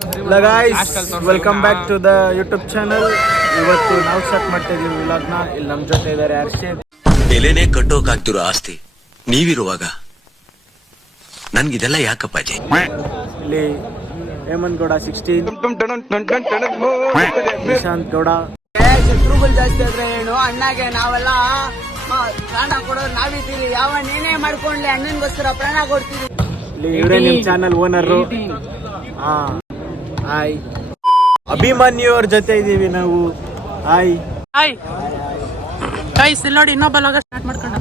Hello guys, welcome back to the YouTube channel. ಇವತ್ತು ನಾವು start ಮಾಡ್ತಾ ಇದೀವಿ ವ್ಲಾಗ್ನ. ಇಲ್ಲಿ ನಮ್ಮ ಜೊತೆ ಇದ್ದಾರೆ ಹರ್ಷಿತ್. ಬೆಲೆನೇ ಕಟ್ಟೋಕಾಗ್ತಿರೋ ಆಸ್ತಿ ನೀವಿರುವಾಗ ನನ್ಗಿದೆಲ್ಲ ಯಾಕಪ್ಪಾಜಿ. ಇಲ್ಲಿ ಹೇಮಂತ್ ಗೌಡ 16, ನಿಶಾಂತ್ ಗೌಡ. ಶತ್ರುಗಳು ಜಾಸ್ತಿ ಆದ್ರೆ ಏನು ಅಣ್ಣಗೆ ನಾವೆಲ್ಲ ಪ್ರಾಣ ಕೊಡೋರು ನಾವಿದ್ದೀವಿ. ಯಾವ ನೀನೇ ಮಾಡ್ಕೊಂಡ್ಲಿ ಅಣ್ಣನ್ಗೋಸ್ಕರ ಪ್ರಾಣ ಕೊಡ್ತೀವಿ. ಇಲ್ಲಿ ಇವರೇ ನಿಮ್ ಚಾನಲ್ ಓನರು. ಹಾಯ್, ಅಭಿಮನ್ಯು ಅವ್ರ ಜೊತೆ ಇದೀವಿ ನಾವು. ಹಾಯ್ ಗೈಸ್, ಇಲ್ಲಿ ನೋಡಿ ಇನ್ನೊಬ್ಬ ಲಾಗ ಸ್ಟಾರ್ಟ್ ಮಾಡ್ಕೊಂಡ.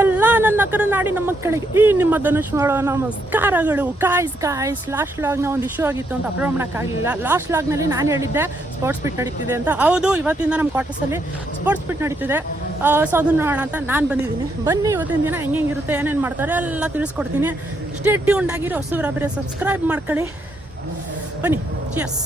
ಎಲ್ಲ ನನ್ನ ಕರುನಾಡಿನ ಮಕ್ಕಳಿಗೆ ಈ ನಿಮ್ಮ ಧನುಷ್ ಮಾಡೋ ನಮಸ್ಕಾರಗಳು. ಗಾಯ್ಸ್ ಲಾಸ್ಟ್ ಲಾಗ್ನ ಒಂದು ಇಶ್ಯೂ ಆಗಿತ್ತು ಅಂತ ಅಪ್ಲೋಡ್ ಮಾಡೋಕ್ಕಾಗಲಿಲ್ಲ. ಲಾಸ್ಟ್ ಲಾಗ್ನಲ್ಲಿ ನಾನು ಹೇಳಿದ್ದೆ ಸ್ಪೋರ್ಟ್ಸ್ ಪಿಟ್ ನಡೀತಿದೆ ಅಂತ. ಹೌದು, ಇವತ್ತಿಂದ ನಮ್ಮ ಕ್ವಾರ್ಟರ್ಸಲ್ಲಿ ಸ್ಪೋರ್ಟ್ಸ್ ಪಿಟ್ ನಡೀತಿದೆ. ಸೊ ಅದನ್ನು ನೋಡೋಣ ಅಂತ ನಾನು ಬಂದಿದ್ದೀನಿ. ಬನ್ನಿ, ಇವತ್ತಿನ ದಿನ ಹೆಂಗಿರುತ್ತೆ, ಏನೇನು ಮಾಡ್ತಾರೆ ಎಲ್ಲ ತಿಳಿಸ್ಕೊಡ್ತೀನಿ. ಸ್ಟೇ ಟ್ಯೂನ್ಡ್ ಆಗಿರೋ ಹೊಸಬ್ರ ಬರೀ ಸಬ್ಸ್ಕ್ರೈಬ್ ಮಾಡ್ಕೊಳ್ಳಿ. ಬನ್ನಿ, ಚಿಯರ್ಸ್.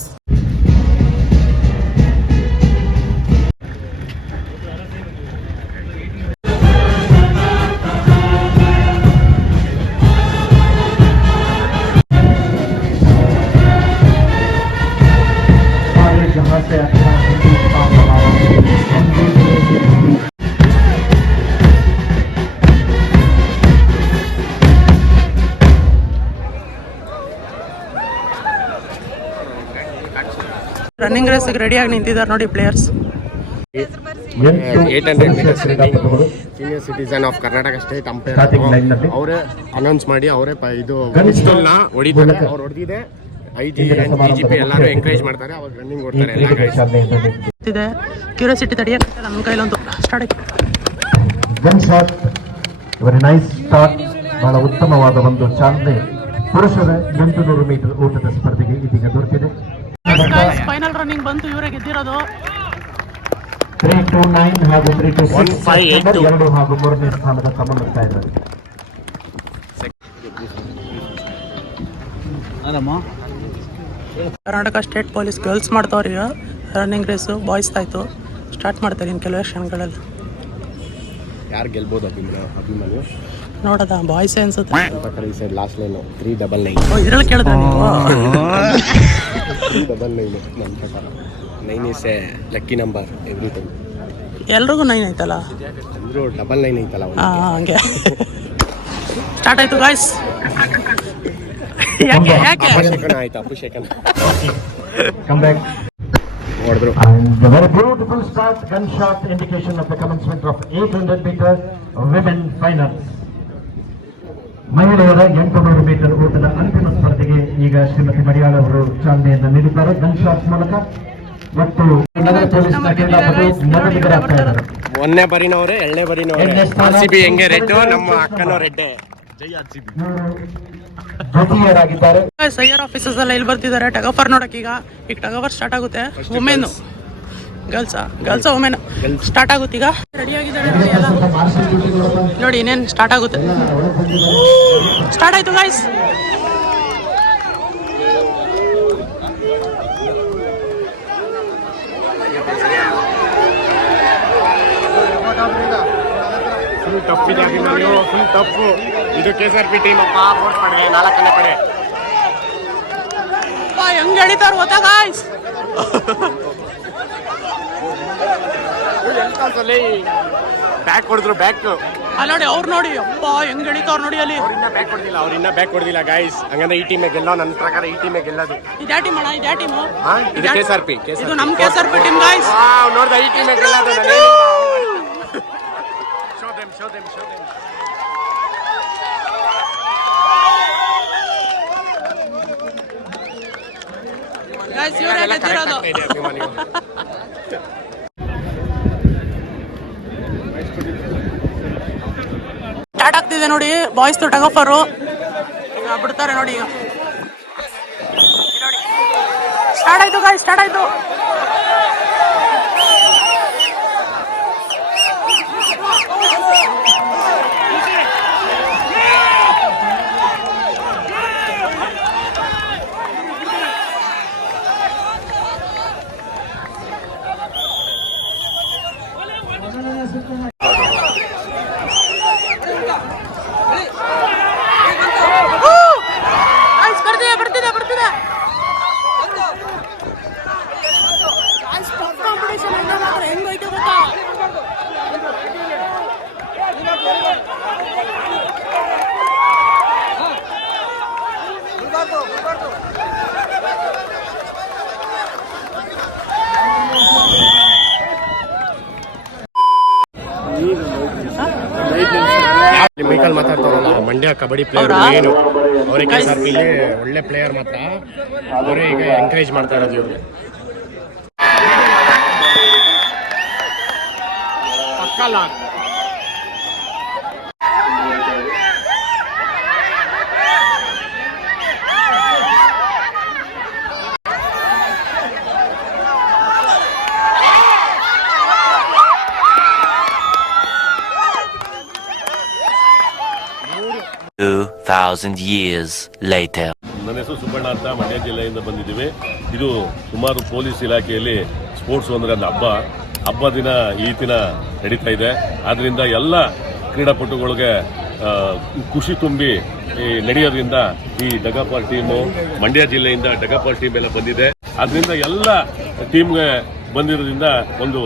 ರನ್ನಿಂಗ್ ರೇಸ್ಗೆ ರೆಡಿಯಾಗಿ ನಿಂತಿದ್ದಾರೆ ನೋಡಿ players. 800 metres senior citizen of Karnataka state umpire ಅವರೇ ಅನೌನ್ಸ್ ಮಾಡಿ ಅವರೇ ಇದು ಪಿಸ್ತೂಲ್ನ ಹೊಡಿತಾರೆ. ಅವ್ರು ಹೊಡೆದಿದೆ IGP ಎಲ್ಲರೂ ಎಂಕರೇಜ್ ಮಾಡ್ತಾರೆ. ಅವಾಗ ರನ್ನಿಂಗ್ ಓಡ್ತಾರೆ ಎಲ್ಲ ಗೈಸ್. ಇದೆ ಕ್ಯೂರಿಯಾಸಿಟಿ ತಡೆಯಕ್ಕೆ ನಮ್ಮ ಕೈಲೊಂದು start gun shot. Very nice start. ಬಹಳ ಉತ್ತಮವಾದ ಒಂದು ಚಾಲನೆ. ಪುರುಷರ 800 ಮೀಟರ್ ಓಟದ ಸ್ಪರ್ಧೆಗೆ ಇದೀಗ ದೊರೆತಿದೆ. ಫೈನಲ್ ರನ್ನಿಂಗ್ ಬಂತು, ಇವರೇ ಗೆದ್ದಿರೋದು. 329 ಹಾಗೂ 326 2 ಹಾಗೂ 3ನೇ ಸ್ಥಾನದ ಗಮನಿಸ್ತಾ ಇದ್ದಾರೆ. ಕರ್ನಾಟಕ ಸ್ಟೇಟ್ ಪೊಲೀಸ್ ಗರ್ಲ್ಸ್ ಮಾಡ್ತಾವ್ರಿ ರನ್ನಿಂಗ್ ರೇಸು. ಬಾಯ್ಸ್ ಆಯ್ತು, ಸ್ಟಾರ್ಟ್ ಮಾಡ್ತಾರೆ ಇನ್ನು ಕೆಲವೇ ಕ್ಷಣಗಳಲ್ಲಿ. ಯಾರು ಗೆಲ್ಬೋದು? ಅಭಿಮನ್ಯು ನೋಡೋದ ಬಾಯ್ಸ್ ಅನ್ಸುತ್ತೆ. ಲಾಸ್ಟ್ ಲೈನ್ 399 ಇದ್ರಲ್ಲಿ ಕೇಳಿದ್ರೆ ನೀವು 399 ನನ್ನ ಪ್ರಕಾರ 9 is A lucky number every time. ಎಲ್ರಿಗೂ 9 ಐತಲ್ಲ, ಅಂದ್ರೂ 99 ಐತಲ್ಲ. ಹಂಗೆ ಸ್ಟಾರ್ಟ್ ಆಯ್ತು ಗಾಯ್ಸ್. ಯಾಕೆ ಆಯ್ತು ಅಭಿಷೇಕನ Come back. ಹೊಡೆದ್ರು. And a very beautiful start. Gunshot indication of the commencement of 800 meter women finals. ಮಹಿಳೆಯರ 800 ಮೀಟರ್ ಓಟದ ಅಂತಿಮ ಸ್ಪರ್ಧೆಗೆ ಈಗ ಶ್ರೀಮತಿ ಮಡಿಯಾಳ ಅವರು ಚಾಲನೆಯನ್ನು ನೀಡಿದ್ದಾರೆ. ಗನ್ಶಾಟ್ ಮೂಲಕ ಮತ್ತು ನಗರ ಪೊಲೀಸ್ ಒಂದನೇ ಬರಿನವ್ರೆ, ಎರಡನೇ ಬರಿನವ್ರೆ. RCB ಹೆಂಗೆ ರೆಡ್, ನಮ್ಮ ಅಕ್ಕನೋ ರೆಡ್. ಜೈ RCB. ದ್ವಿತೀಯರಾಗಿದ್ದಾರೆ. ಸೈಯರ್ ಆಫೀಸರ್ಸ್ ಎಲ್ಲ ಇಲ್ಲಿ ಬರ್ತಿದ್ದಾರೆ ಟಗಫರ್ ನೋಡಕ್ಕೆ. ಈಗ ಟಗಫರ್ ಸ್ಟಾರ್ಟ್ ಆಗುತ್ತೆ. ವುಮೆನ್ ಗರ್ಲ್ಸ್ ವುಮೆನ್ ಸ್ಟಾರ್ಟ್ ಆಗುತ್ತೆ. ಈಗ ರೆಡಿ ಆಗಿದ್ದಾರೆ ನೋಡಿ ಎಲ್ಲ. ನೋಡಿ ಇನ್ನೇನು ಸ್ಟಾರ್ಟ್ ಆಗುತ್ತೆ. ಸ್ಟಾರ್ಟ್ ಆಯ್ತು ಗಾಯ್ಸ್. ಫುಲ್ ಟಫ್ ಇದೆ ಅಭಿಮನ್ಯು, ಫುಲ್ ಟಫ್. ಇದು KSRP ಟೀಮ್ ಅಪ್ಪ. ಫೋರ್ಸ್ ಪಡೆ 4ನೇ ಪಡೆ. ಹೆಂಗ್ ಎಳಿತಾರ ಗೊತ್ತಾ ಗಾಯ್ಸ್? ಬ್ಯಾಕ್ ಹೊಡೆದ್ರು, ಬ್ಯಾಕ್ ಅಲ್ಲಿ ನೋಡಿ, ಅವ್ರು ನೋಡಿ ಅಪ್ಪ ಹೆಂಗ್ ಎಳಿತಾರ ನೋಡಿ. ಅಲ್ಲಿ ಅವ್ರಿನ್ನ ಬ್ಯಾಕ್ ಹೊಡೆದಿಲ್ಲ ಗೈಸ್. ಹಂಗಂದ್ರೆ ಈ ಟೀಮೇ ಗೆಲ್ಲೋ. ನನ್ನ ಪ್ರಕಾರ ಈ ಟೀಮೇ ಗೆಲ್ಲೋದು. ಇದ್ಯಾ ಟೀಮ್ ಅಣ್ಣ? ಇದ್ಯಾ ಟೀಮು? ಇದು KSRP. ಇದು ನಮ್ಮ KSRP ಟೀಮ್ ಗಾಯ್ಸ್. ನೋಡ್ದ ಈ ಟೀಮೇ ಗೆಲ್ಲೋದು. show them ಗಾಯ್ಸ್, ಇವರೇ ಗೆದ್ದಿರೋದು. ಸ್ಟಾರ್ಟ್ ಆಗ್ತಿದೆ ನೋಡಿ ಬಾಯ್ಸ್ ಟಗಫರು. ಈಗ ಬಿಡ್ತಾರೆ ನೋಡಿ. ಈಗ ಸ್ಟಾರ್ಟ್ ಆಯ್ತು ಗಾಯ್ಸ್, ಸ್ಟಾರ್ಟ್ ಆಯ್ತು. ಮೈಕಲ್ಲಿ ಮಾತಾಡ್ತಾರಲ್ಲ ಮಂಡ್ಯ ಕಬಡ್ಡಿ ಪ್ಲೇಯರ್ ಮೇನು ಅವರಿಗೆ KSRP ಒಳ್ಳೆ ಪ್ಲೇಯರ್ ಮಾತ್ರ ಅವರೇ ಈಗ ಎಂಕರೇಜ್ ಮಾಡ್ತಾ ಇರೋದು ಇವ್ರಿಗೆ. years later. ನನ್ನ ಹೆಸರು ಸುಬ್ಬಣ್ಣ ಅಂತ, ಮಂಡ್ಯ ಜಿಲ್ಲೆಯಿಂದ ಬಂದಿದ್ದೀವಿ. ಇದು ಸುಮಾರು ಪೊಲೀಸ್ ಇಲಾಖೆಯಲ್ಲಿ ಸ್ಪೋರ್ಟ್ಸ್ ಅಂದ್ರೆ ಒಂದು ಹಬ್ಬ ದಿನ ಈ ದಿನ ನಡೀತಾ ಇದೆ. ಆದ್ರಿಂದ ಎಲ್ಲ ಕ್ರೀಡಾಪಟುಗಳಿಗೆ ಖುಷಿ ತುಂಬಿ ನಡೆಯೋದ್ರಿಂದ ಈ ಡಗಾಪಾಲ್ ಟೀಮು ಮಂಡ್ಯ ಜಿಲ್ಲೆಯಿಂದ ಡಗಾಪಾಲ್ ಟೀಮ್ ಎಲ್ಲ ಬಂದಿದೆ. ಆದ್ರಿಂದ ಎಲ್ಲ ಟೀಮ್ಗೆ ಬಂದಿರೋದ್ರಿಂದ ಒಂದು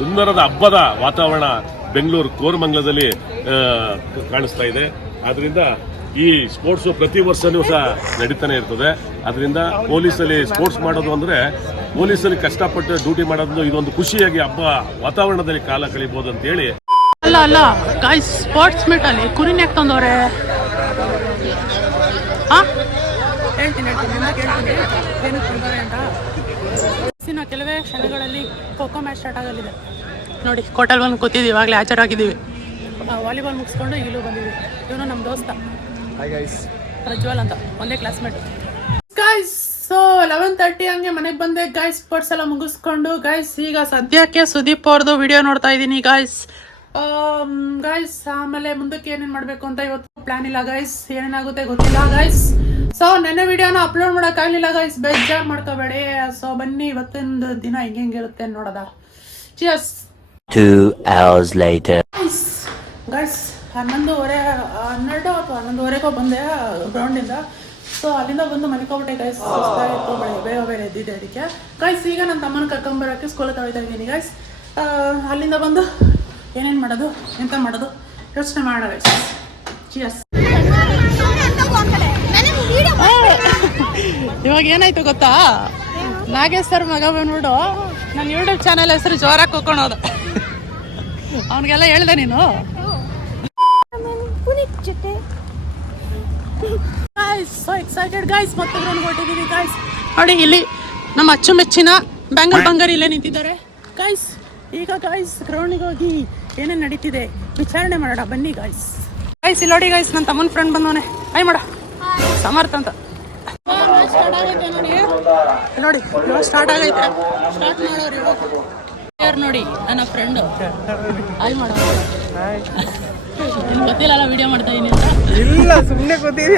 ಸುಂದರದ ಹಬ್ಬದ ವಾತಾವರಣ ಬೆಂಗಳೂರು ಕೋರಮಂಗಲದಲ್ಲಿ ಕಾಣಿಸ್ತಾ ಇದೆ. ಆದ್ರಿಂದ ಈ ಸ್ಪೋರ್ಟ್ಸ್ ಪ್ರತಿ ವರ್ಷನೂ ಸಹ ನಡೀತಾನೆ ಇರ್ತದೆ. ಅದರಿಂದ ಪೊಲೀಸಲ್ಲಿ ಸ್ಪೋರ್ಟ್ಸ್ ಮಾಡೋದು ಅಂದ್ರೆ ಪೊಲೀಸಲ್ಲಿ ಕಷ್ಟಪಟ್ಟು ಡ್ಯೂಟಿ ಮಾಡೋದು ಇದೊಂದು ಖುಷಿಯಾಗಿ ಹಬ್ಬ ವಾತಾವರಣದಲ್ಲಿ ಕಾಲ ಕಳಿಬಹುದು ಅಂತ ಹೇಳಿ. ಅಲ್ಲ ಗಾಯ್ಸ್, ಸ್ಪೋರ್ಟ್ಸ್ ಮೀಟ್ ಅಲ್ಲಿ ಕುರಿನ ಯಾಕೆ ತಂದವ್ರೆ? ಹೇಳ್ತೀನಿ ಏನಕ್ಕೆ ತಂದವ್ರೆ ಅಂತ. ಇನ್ನು ಕೆಲವೇ ಕ್ಷಣಗಳಲ್ಲಿ ಖೋಖೋ ಮ್ಯಾಚ್ ಸ್ಟಾರ್ಟ್ ಆಗಲಿದೆ ನೋಡಿ. ಕೋಟಲ್ ಬಂದು ಕೂತಿದ್ದೀವಿ, ಇವಾಗಲೇ ಹಾಜರಾಗಿದ್ದೀವಿ. ವಾಲಿಬಾಲ್ ಮುಗಿಸ್ಕೊಂಡು ಈಗಲೂ ಬಂದಿದ್ದೀವಿ. ಇವನು ನಮ್ಮ ದೋಸ್ತ ಪ್ರಜ್ವಲ್ ಅಂತ, ಒಂದೇ ಕ್ಲಾಸ್ಮೇಟ್. ಗೈಸ್, ಸೊ 11:30 ಹಂಗೆ ಮನೆಗೆ ಬಂದೆ ಗೈಸ್. ಸ್ಪೋರ್ಟ್ಸ್ ಎಲ್ಲ ಮುಗಿಸ್ಕೊಂಡು ಗೈಸ್ ಈಗ ಸದ್ಯಕ್ಕೆ ಸುದೀಪ್ ಅವ್ರದ್ದು ವಿಡಿಯೋ ನೋಡ್ತಾ ಇದ್ದೀನಿ ಗೈಸ್. ಆಮೇಲೆ ಮುಂದಕ್ಕೆ ಏನೇನು ಮಾಡಬೇಕು ಅಂತ ಇವತ್ತು ಪ್ಲಾನ್ ಇಲ್ಲ ಗೈಸ್. ಏನೇನಾಗುತ್ತೆ ಗೊತ್ತಿಲ್ಲ ಗೈಸ್. ಸೊ ನೆನ್ನೆ ವಿಡಿಯೋನ ಅಪ್ಲೋಡ್ ಮಾಡೋಕ್ಕಾಗಲಿಲ್ಲ ಗೈಸ್, ಬೇಜಾರು ಮಾಡ್ಕೋಬೇಡಿ. ಸೊ ಬನ್ನಿ ಇವತ್ತೊಂದು ದಿನ ಹೆಂಗಿರುತ್ತೆ ನೋಡೋದ. ಚಿಯರ್ಸ್. 2 hours later. ಗೈಸ್ 11:30 ಬಂದೆ ಗ್ರೌಂಡಿಂದ. ಸೊ ಅಲ್ಲಿಂದ ಬಂದು ಮಲ್ಕೊಬಿಟ್ಟೆ ಗೈಸ್. ಸುಸ್ತಾಯಿತ್ತು, ಬೇಗ ಎದ್ದಿದ್ದೆ ಅದಕ್ಕೆ ಗೈಸ್. ಈಗ ನನ್ನ ತಮ್ಮನ ಕರ್ಕೊಂಬರೋಕ್ಕೆ ಸ್ಕೂಲಿಗೆ ತಗೊಳ್ತಾ ಇದ್ದೀನಿ ಗೈಸ್. ಅಲ್ಲಿಂದ ಬಂದು ಏನೇನು ಮಾಡೋದು ಎಂತ ಮಾಡೋದು ಯೋಚನೆ ಮಾಡೋಣ ಗೈಸ್. ಚಿಯರ್ಸ್. ಇವಾಗ ಏನಾಯ್ತು ಗೊತ್ತಾ, ನಾಗೇಶ್ ಸರ್ ಮಗ ಬಂದ್ಬಿಟ್ಟು ನನ್ನ ಯೂಟ್ಯೂಬ್ ಚಾನಲ್ ಹೆಸರು ಜೋರಾಗಿ ಕೂತ್ಕೊಳೋದು. ಅವನಿಗೆಲ್ಲ ಹೇಳ್ದೆ ನೀನು. So excited guys. ಮತ್ತೊಬ್ಬರು ಹೊಟ್ಟಿದ್ದೀವಿ ಗೈಸ್. ನೋಡಿ ಇಲ್ಲಿ ನಮ್ಮ ಅಚ್ಚುಮೆಚ್ಚಿನ ಬ್ಯಾಂಗಲ್ ಬಂಗಾರಿ ಇಲ್ಲೇ ನಿಂತಿದ್ದಾರೆ ಗೈಸ್. ಈಗ ಗೈಸ್ ಗ್ರೌಂಡಿಗೆ ಹೋಗಿ ಏನೇನು ನಡೀತಿದೆ ವಿಚಾರಣೆ ಮಾಡೋಣ ಬನ್ನಿ ಗೈಸ್. ಗೈಸ್ ಇಲ್ಲಿ ನೋಡಿ ಗೈಸ್, ನನ್ನ ತಮ್ಮನ ಫ್ರೆಂಡ್ ಬಂದವನೆ. ಹಾಯ್ ಮಾಡ, ಸಮರ್ಥ ಅಂತ. ಸ್ಟಾರ್ಟ್ ಆಗೈತೆ ನೋಡಿ, ನೋಡಿ ಇವಾಗ ಸ್ಟಾರ್ಟ್ ಆಗೈತೆ. ಸ್ಟಾರ್ಟ್ ಮಾಡೋರು ಇವಾಗ ನೋಡಿ ನನ್ನ ಫ್ರೆಂಡು. ಹಾಯ್ ಮಾಡ. ನಿಮ್ಗೆ ಗೊತ್ತಿಲ್ಲ ವಿಡಿಯೋ ಮಾಡ್ತಾ ಇದೀನಿ ಅಂತ. ಇಲ್ಲ, ಸುಮ್ಮನೆ ಗೊತ್ತಿದೆ.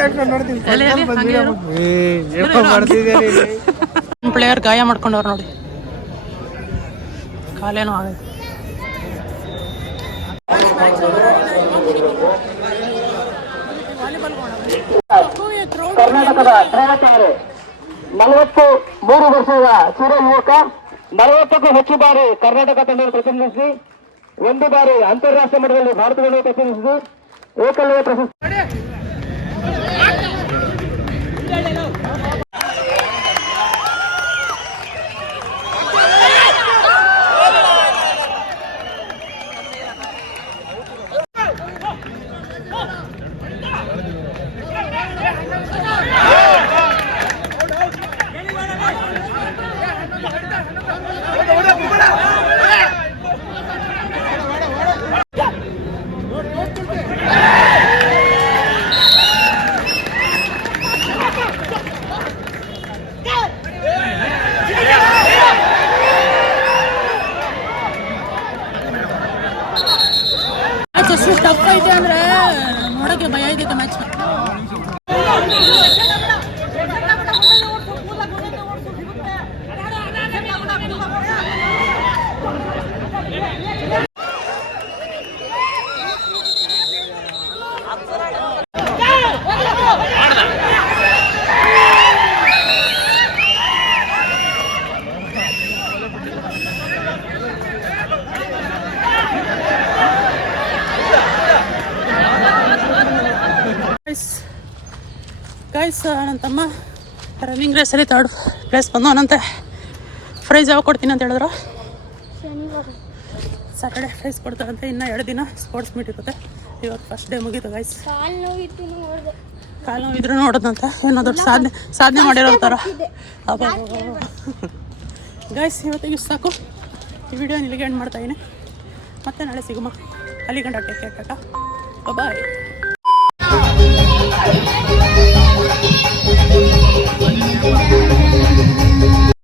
ಪ್ಲೇಯರ್ ಗಾಯ ಮಾಡ್ಕೊಂಡವ್ರು ನೋಡಿ, ಕಾಲೇನೋ ಆಗೈತೆ. ಕರ್ನಾಟಕದ ಕ್ರೀಡಾಕಾರರು 43 ವರ್ಷದ ಚಿರ ಯುವಕ, 40ಕ್ಕೂ ಹೆಚ್ಚು ಬಾರಿ ಕರ್ನಾಟಕ ತಂಡವನ್ನು ಪ್ರತಿನಿಧಿಸಿ 1 ಬಾರಿ ಅಂತಾರಾಷ್ಟ್ರೀಯ ಮಟ್ಟದಲ್ಲಿ ಭಾರತವನ್ನು ಪ್ರತಿನಿಧಿಸಿ ಏಕಲವ್ಯ ಪ್ರಶಸ್ತಿ. ಎಷ್ಟು ಟಫ್ ಐತೆ ಅಂದ್ರೆ ನೋಡೋಕೆ ಭಯ ಐತೆ ಮ್ಯಾಚ್. ಗೈಸ್ ನನ್ನ ತಮ್ಮ ರನ್ನಿಂಗ್ ರೇಸಲ್ಲಿ 3rd ಪ್ಲೇಸ್ ಬಂದವನಂತೆ. ಪ್ರೈಸ್ ಯಾವಾಗ ಕೊಡ್ತೀನಿ ಅಂತ ಹೇಳಿದ್ರು? ಸ್ಯಾಟರ್ಡೆ ಪ್ರೈಸ್ ಕೊಡ್ತಾರಂತೆ. ಇನ್ನು 2 ದಿನ ಸ್ಪೋರ್ಟ್ಸ್ ಮೀಟ್ ಇರುತ್ತೆ. ಇವತ್ತು ಫಸ್ಟ್ ಡೇ ಮುಗೀತು ಗೈಸ್. ಕಾಲು ನೋವಿತ್ತು ನೋಡ್ದೆ. ಕಾಲು ನೋವಿದ್ರು ನೋಡೋದಂತ ಏನೋ ದೊಡ್ಡ ಸಾಧನೆ ಮಾಡಿರೋ ಥರ. ಗೈಸ್ ಇವತ್ತಿಗೆ ಸಾಕು. ಈ ವಿಡಿಯೋ ಇಲ್ಲಿಗೆ ಎಂಡ್ ಮಾಡ್ತಾಯಿದ್ದೀನಿ. ಮತ್ತೆ ನಾಳೆ ಸಿಗುಮ. ಅಲ್ಲಿ ಗಂಟ ಟೇಕ್ ಕೇರ್ ಟಾಟಾ ಬಾಯ್.